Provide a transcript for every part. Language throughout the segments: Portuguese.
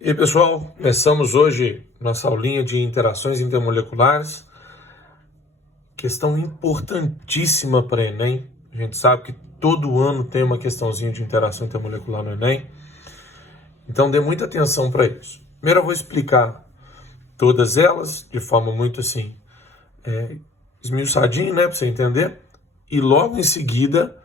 E aí, pessoal, começamos hoje nossa aulinha de interações intermoleculares, questão importantíssima para o Enem. A gente sabe que todo ano tem uma questãozinha de interação intermolecular no Enem, então dê muita atenção para isso. Primeiro eu vou explicar todas elas de forma muito assim, esmiuçadinha, para você entender, e logo em seguida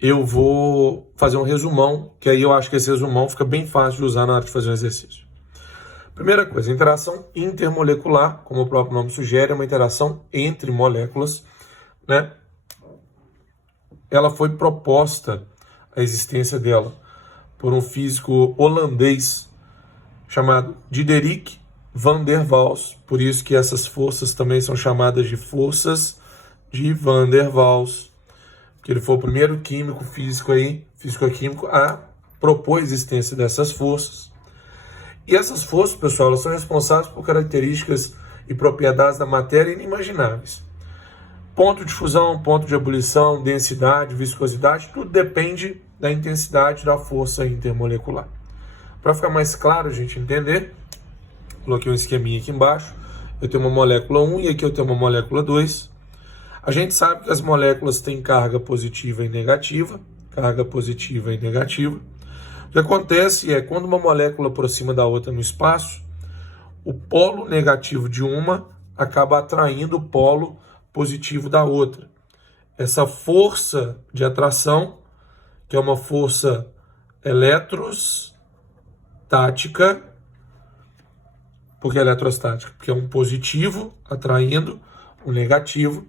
eu vou fazer um resumão, que aí eu acho que esse resumão fica bem fácil de usar na hora de fazer um exercício. Primeira coisa, interação intermolecular, como o próprio nome sugere, é uma interação entre moléculas, né? Ela foi proposta, a existência dela, por um físico holandês chamado Diederik van der Waals, por isso que essas forças também são chamadas de forças de Van der Waals, porque ele foi o primeiro físico-químico a propor a existência dessas forças. E essas forças, pessoal, elas são responsáveis por características e propriedades da matéria inimagináveis. Ponto de fusão, ponto de ebulição, densidade, viscosidade, tudo depende da intensidade da força intermolecular. Para ficar mais claro a gente entender, coloquei um esqueminha aqui embaixo. Eu tenho uma molécula 1 e aqui eu tenho uma molécula 2. A gente sabe que as moléculas têm carga positiva e negativa. Carga positiva e negativa. O que acontece é, quando uma molécula aproxima da outra no espaço, o polo negativo de uma acaba atraindo o polo positivo da outra. Essa força de atração, que é uma força eletrostática, por que eletrostática? Porque é um positivo atraindo o negativo.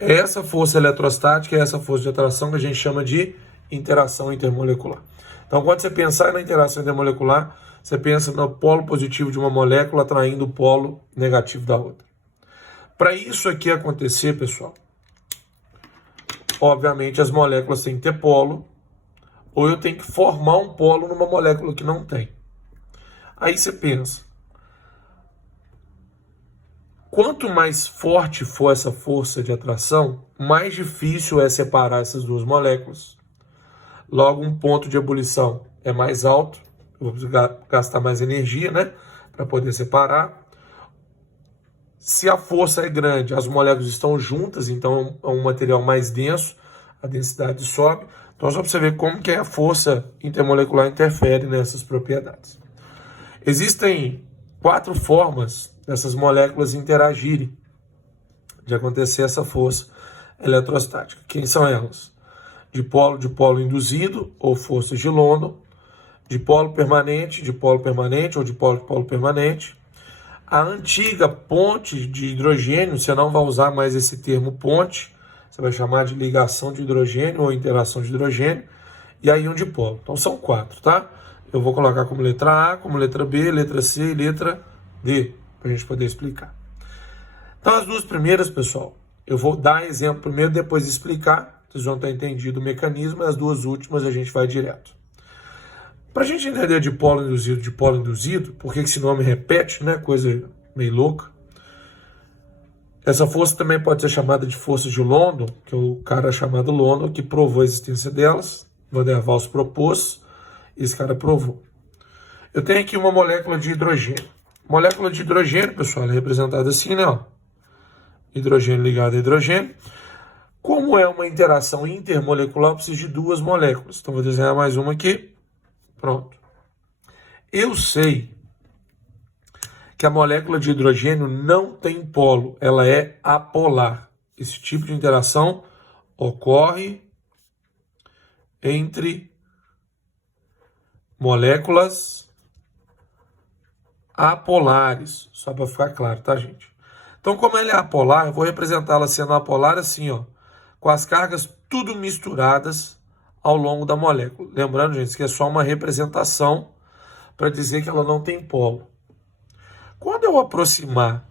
É essa força eletrostática, é essa força de atração que a gente chama de interação intermolecular. Então, quando você pensar na interação intermolecular, você pensa no polo positivo de uma molécula atraindo o polo negativo da outra. Para isso aqui acontecer, pessoal, obviamente as moléculas têm que ter polo, ou eu tenho que formar um polo numa molécula que não tem. Aí você pensa, quanto mais forte for essa força de atração, mais difícil é separar essas duas moléculas. Logo, um ponto de ebulição é mais alto, eu vou gastar mais energia, para poder separar. Se a força é grande, as moléculas estão juntas, então é um material mais denso, a densidade sobe. Então, só para você ver como que a força intermolecular interfere nessas propriedades. Existem 4 formas dessas moléculas interagirem, de acontecer essa força eletrostática. Quem são elas? Dipolo induzido, ou forças de London, dipolo permanente ou dipolo permanente. A antiga ponte de hidrogênio, você não vai usar mais esse termo ponte, você vai chamar de ligação de hidrogênio ou interação de hidrogênio, e aí um dipolo. Então são 4, tá? Eu vou colocar como letra A, como letra B, letra C e letra D, para a gente poder explicar. Então as duas primeiras, pessoal, eu vou dar exemplo primeiro, depois explicar. Vocês vão ter entendido o mecanismo, e as duas últimas a gente vai direto. Para a gente entender dipolo induzido, por que esse nome repete, coisa meio louca. Essa força também pode ser chamada de força de London, que é o cara chamado London, que provou a existência delas. Van der Waals propôs, e esse cara provou. Eu tenho aqui uma molécula de hidrogênio. Molécula de hidrogênio, pessoal, é representada assim, Hidrogênio ligado a hidrogênio. Como é uma interação intermolecular, eu preciso de 2 moléculas. Então, vou desenhar mais uma aqui. Pronto. Eu sei que a molécula de hidrogênio não tem polo, ela é apolar. Esse tipo de interação ocorre entre moléculas apolares. Só para ficar claro, tá, gente? Então, como ela é apolar, eu vou representá-la sendo apolar assim, com as cargas tudo misturadas ao longo da molécula. Lembrando, gente, que é só uma representação para dizer que ela não tem polo. Quando eu aproximar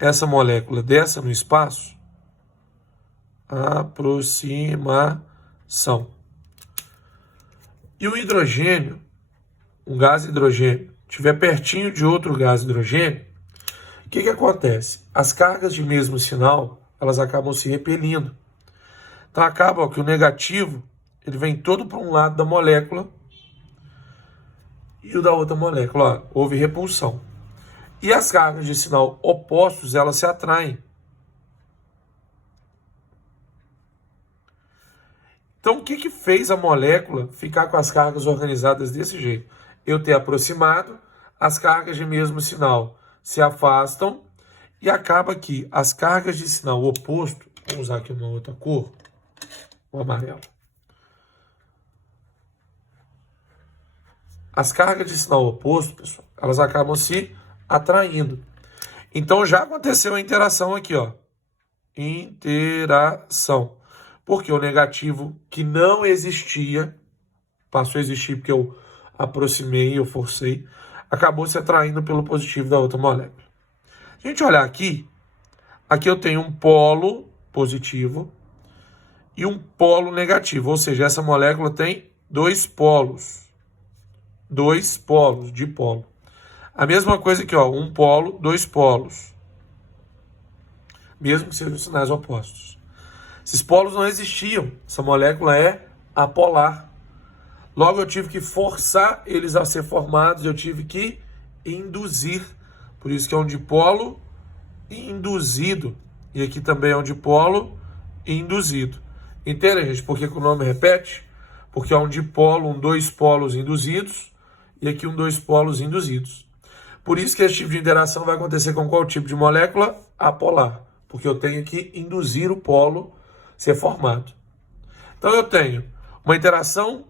essa molécula dessa no espaço, aproximação, e o hidrogênio, um gás hidrogênio, estiver pertinho de outro gás hidrogênio, o que acontece? As cargas de mesmo sinal, elas acabam se repelindo. Então acaba que o negativo, ele vem todo para um lado da molécula e o da outra molécula. Ó, houve repulsão. E as cargas de sinal opostos, elas se atraem. Então, o que fez a molécula ficar com as cargas organizadas desse jeito? Eu ter aproximado, as cargas de mesmo sinal se afastam e acaba que as cargas de sinal oposto, vamos usar aqui uma outra cor, o amarelo. As cargas de sinal oposto, pessoal, elas acabam se atraindo. Então já aconteceu a interação aqui, ó. Interação. Porque o negativo que não existia, passou a existir porque eu aproximei, eu forcei, acabou se atraindo pelo positivo da outra molécula. Se a gente olhar aqui eu tenho um polo positivo e um polo negativo, ou seja, essa molécula tem dois polos dipolo. A mesma coisa aqui, ó, um polo, dois polos, mesmo que sejam sinais opostos. Esses polos não existiam, essa molécula é apolar. Logo eu tive que forçar eles a ser formados, eu tive que induzir. Por isso que é um dipolo induzido. E aqui também é um dipolo induzido. Entende, gente? Por que o nome repete? Porque é um dipolo, dois polos induzidos, e aqui dois polos induzidos. Por isso que esse tipo de interação vai acontecer com qual tipo de molécula? Apolar. Porque eu tenho que induzir o polo ser formado. Então eu tenho uma interação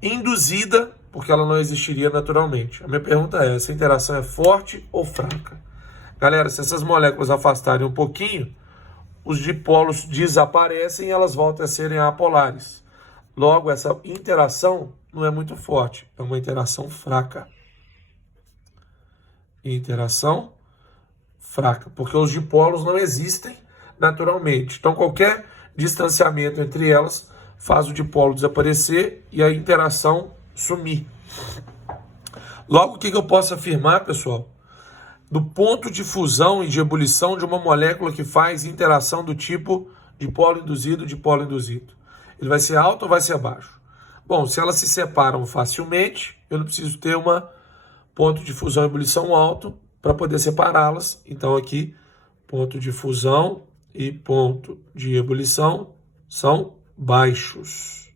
induzida, porque ela não existiria naturalmente. A minha pergunta é, essa interação é forte ou fraca? Galera, se essas moléculas afastarem um pouquinho, os dipolos desaparecem e elas voltam a serem apolares. Logo, essa interação não é muito forte, é uma interação fraca. Interação fraca, porque os dipolos não existem naturalmente. Então, qualquer distanciamento entre elas faz o dipolo desaparecer e a interação sumir. Logo, o que eu posso afirmar, pessoal? Do ponto de fusão e de ebulição de uma molécula que faz interação do tipo dipolo induzido. Ele vai ser alto ou vai ser baixo? Bom, se elas se separam facilmente, eu não preciso ter um ponto de fusão e ebulição alto para poder separá-las. Então, aqui, ponto de fusão e ponto de ebulição são baixos.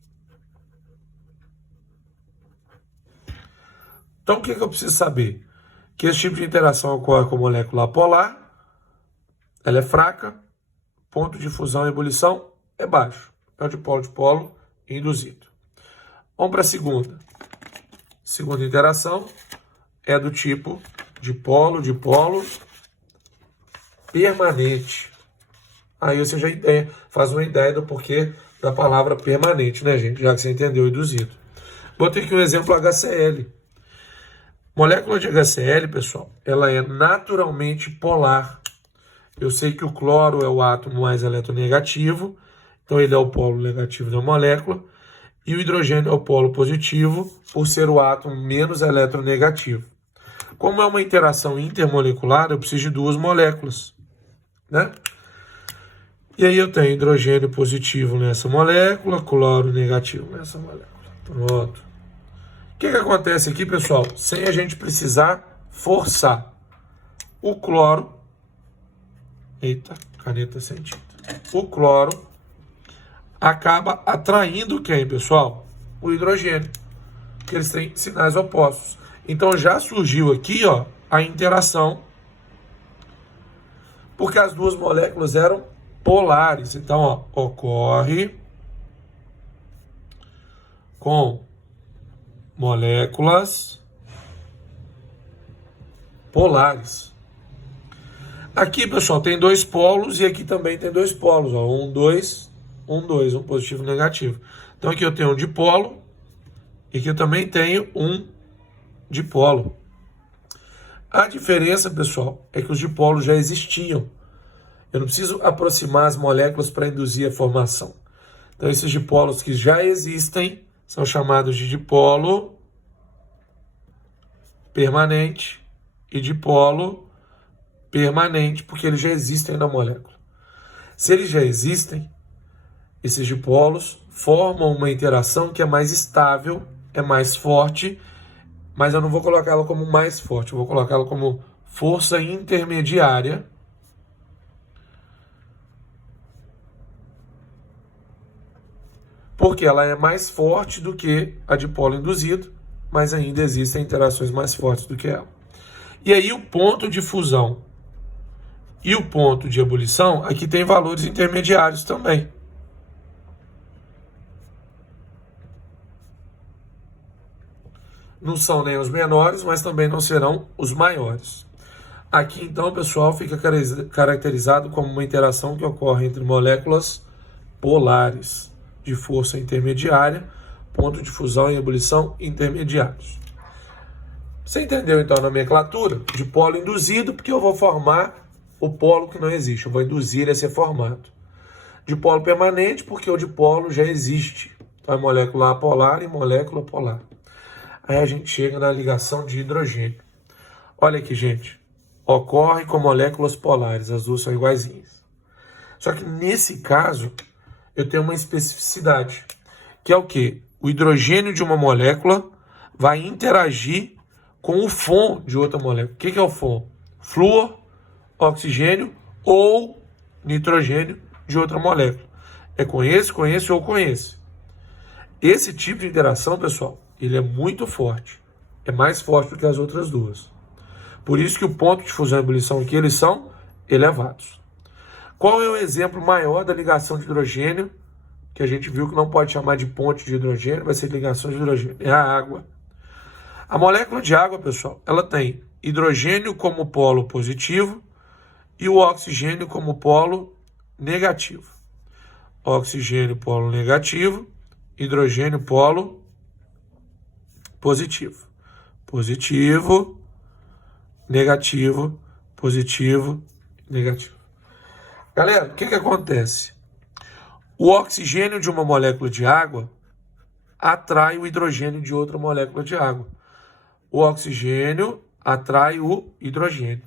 Então, o que eu preciso saber? Que esse tipo de interação ocorre com a molécula apolar, ela é fraca, ponto de fusão e ebulição é baixo. É o dipolo induzido. Vamos para a segunda. Segunda interação é do tipo dipolo permanente. Aí você já faz uma ideia do porquê da palavra permanente, né, gente? Já que você entendeu induzido. Botei aqui um exemplo HCl. Molécula de HCl, pessoal, ela é naturalmente polar. Eu sei que o cloro é o átomo mais eletronegativo, então ele é o polo negativo da molécula, e o hidrogênio é o polo positivo, por ser o átomo menos eletronegativo. Como é uma interação intermolecular, eu preciso de duas moléculas, né? E aí eu tenho hidrogênio positivo nessa molécula, cloro negativo nessa molécula. Pronto. O que acontece aqui, pessoal? Sem a gente precisar forçar. O cloro... Eita, caneta sem tinta. O cloro acaba atraindo quem, pessoal? O hidrogênio. Porque eles têm sinais opostos. Então já surgiu aqui, ó, a interação. Porque as duas moléculas eram polares. Então, ó, ocorre com moléculas polares. Aqui, pessoal, tem dois polos e aqui também tem dois polos, ó, um positivo e um negativo. Então aqui eu tenho um dipolo e aqui eu também tenho um dipolo. A diferença, pessoal, é que os dipolos já existiam. Eu não preciso aproximar as moléculas para induzir a formação. Então esses dipolos que já existem são chamados de dipolo permanente e dipolo permanente, porque eles já existem na molécula. Se eles já existem, esses dipolos formam uma interação que é mais estável, é mais forte, mas eu não vou colocar ela como mais forte, eu vou colocar ela como força intermediária, porque ela é mais forte do que a dipolo induzido, mas ainda existem interações mais fortes do que ela. E aí o ponto de fusão e o ponto de ebulição, aqui tem valores intermediários também. Não são nem os menores, mas também não serão os maiores. Aqui, então, pessoal, fica caracterizado como uma interação que ocorre entre moléculas polares de força intermediária, ponto de fusão e ebulição intermediários. Você entendeu, então, a nomenclatura? De polo induzido, porque eu vou formar o polo que não existe, eu vou induzir ele a ser formado. De polo permanente, porque o dipolo já existe. Então, é molécula apolar e molécula polar. Aí a gente chega na ligação de hidrogênio. Olha aqui, gente. Ocorre com moléculas polares, as duas são iguaizinhas. Só que nesse caso, eu tenho uma especificidade, que é o quê? O hidrogênio de uma molécula vai interagir com o FON de outra molécula. O que é o FON? Flúor, oxigênio ou nitrogênio de outra molécula. É com esse ou com esse. Esse tipo de interação, pessoal, ele é muito forte. É mais forte do que as outras duas. Por isso que o ponto de fusão e ebulição aqui, eles são elevados. Qual é o exemplo maior da ligação de hidrogênio, que a gente viu que não pode chamar de ponte de hidrogênio, vai ser ligação de hidrogênio? É a água. A molécula de água, pessoal, ela tem hidrogênio como polo positivo e o oxigênio como polo negativo. Oxigênio polo negativo, hidrogênio polo positivo. Positivo, negativo, positivo, negativo. Galera, o que acontece? O oxigênio de uma molécula de água atrai o hidrogênio de outra molécula de água. O oxigênio atrai o hidrogênio.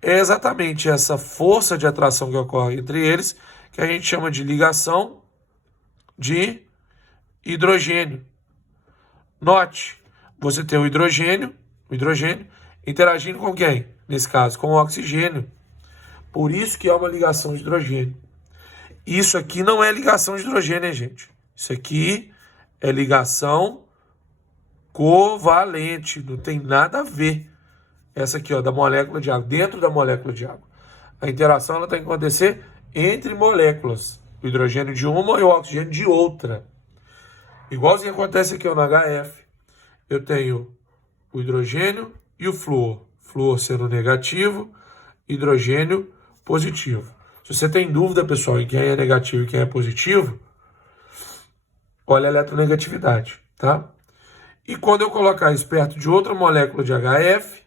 É exatamente essa força de atração que ocorre entre eles que a gente chama de ligação de hidrogênio. Note, você tem o hidrogênio interagindo com quem? Nesse caso, com o oxigênio. Por isso que é uma ligação de hidrogênio. Isso aqui não é ligação de hidrogênio, hein, gente? Isso aqui é ligação covalente, não tem nada a ver. Essa aqui, ó, da molécula de água, dentro da molécula de água. A interação ela tem que acontecer entre moléculas. O hidrogênio de uma e o oxigênio de outra. Igualzinho acontece aqui ó, no HF. Eu tenho o hidrogênio e o flúor. Flúor sendo negativo, hidrogênio positivo. Se você tem dúvida, pessoal, em quem é negativo e quem é positivo, olha a eletronegatividade, tá? E quando eu colocar isso perto de outra molécula de HF,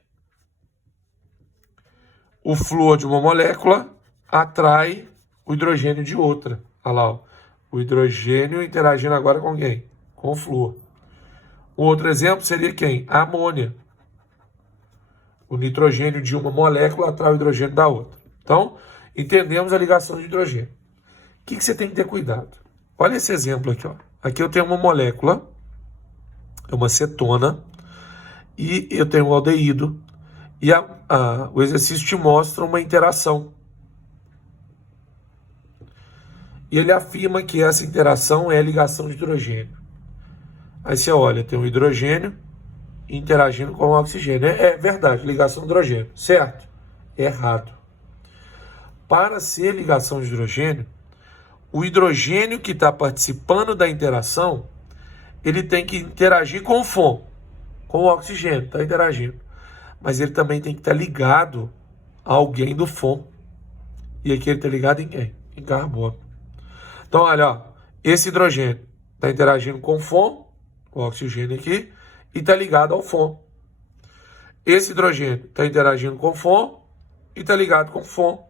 o flúor de uma molécula atrai o hidrogênio de outra. Olha lá, ó. O hidrogênio interagindo agora com quem? Com o flúor. Um outro exemplo seria quem? A amônia. O nitrogênio de uma molécula atrai o hidrogênio da outra. Então, entendemos a ligação de hidrogênio. O que você tem que ter cuidado? Olha esse exemplo aqui, ó. Aqui eu tenho uma molécula, é uma cetona, e eu tenho um aldeído, e o exercício te mostra uma interação. E ele afirma que essa interação é a ligação de hidrogênio. Aí você olha, tem um hidrogênio interagindo com o oxigênio. É verdade, ligação de hidrogênio, certo? Errado. Para ser ligação de hidrogênio, o hidrogênio que está participando da interação, ele tem que interagir com o FON, com o oxigênio, está interagindo. Mas ele também tem que estar ligado a alguém do FON. E aqui ele está ligado em quem? Em carbono. Então, olha, ó, esse hidrogênio está interagindo com o FON, o oxigênio aqui, e está ligado ao FON. Esse hidrogênio está interagindo com o FON e está ligado com o FON.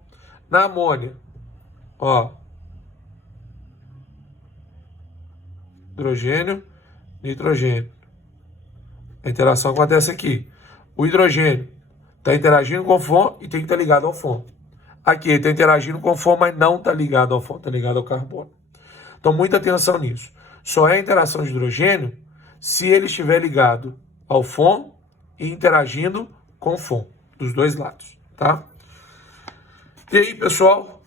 Na amônia, ó, hidrogênio, nitrogênio. A interação acontece aqui. O hidrogênio está interagindo com o FON e tem que estar ligado ao FON. Aqui ele está interagindo com o FON, mas não está ligado ao FON, está ligado ao carbono. Então, muita atenção nisso. Só é interação de hidrogênio se ele estiver ligado ao FON e interagindo com FON, dos dois lados, tá? E aí, pessoal,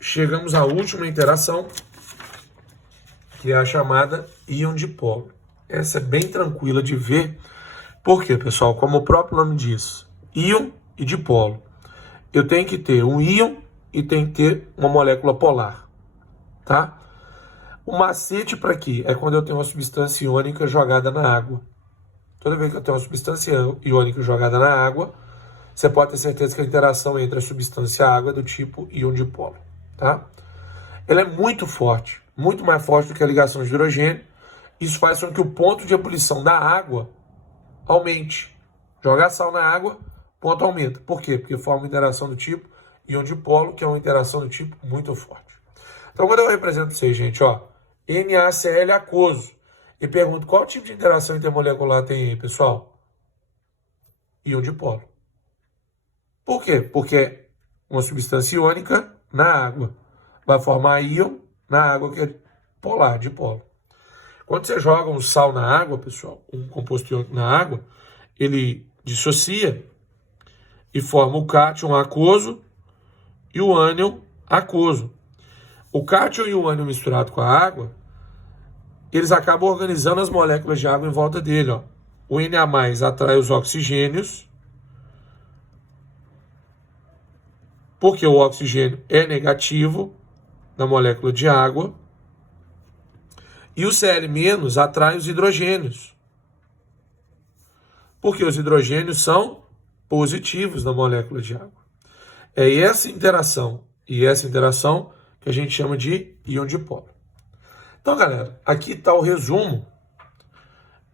chegamos à última interação, que é a chamada íon dipolo. Essa é bem tranquila de ver. Por quê, pessoal? Como o próprio nome diz, íon e dipolo. Eu tenho que ter um íon e tenho que ter uma molécula polar, tá? O macete para aqui é quando eu tenho uma substância iônica jogada na água. Toda vez que eu tenho uma substância iônica jogada na água, você pode ter certeza que a interação entre a substância e a água é do tipo íon dipolo, tá? Ela é muito forte, muito mais forte do que a ligação de hidrogênio. Isso faz com que o ponto de ebulição da água aumente. Jogar sal na água, ponto aumenta. Por quê? Porque forma uma interação do tipo íon dipolo, que é uma interação do tipo muito forte. Então, quando eu represento vocês, gente, ó, NaCl aquoso, e pergunto qual tipo de interação intermolecular tem aí, pessoal? Íon dipolo. Por quê? Porque é uma substância iônica na água. Vai formar íon na água, que é polar, dipolo. Quando você joga um sal na água, pessoal, um composto iônico na água, ele dissocia e forma o cátion aquoso e o ânion aquoso. O cátion e o ânion misturado com a água, eles acabam organizando as moléculas de água em volta dele, ó. O Na+ atrai os oxigênios, porque o oxigênio é negativo na molécula de água, e o Cl- atrai os hidrogênios, porque os hidrogênios são positivos na molécula de água. É essa interação que a gente chama de íon dipolo. Então, galera, aqui está o resumo.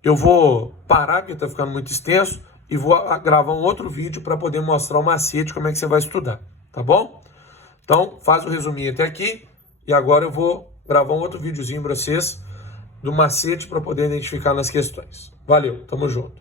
Eu vou parar, porque está ficando muito extenso, e vou gravar um outro vídeo para poder mostrar o macete, como é que você vai estudar, tá bom? Então, faz o resuminho até aqui, e agora eu vou gravar um outro videozinho para vocês, do macete para poder identificar nas questões. Valeu, tamo junto.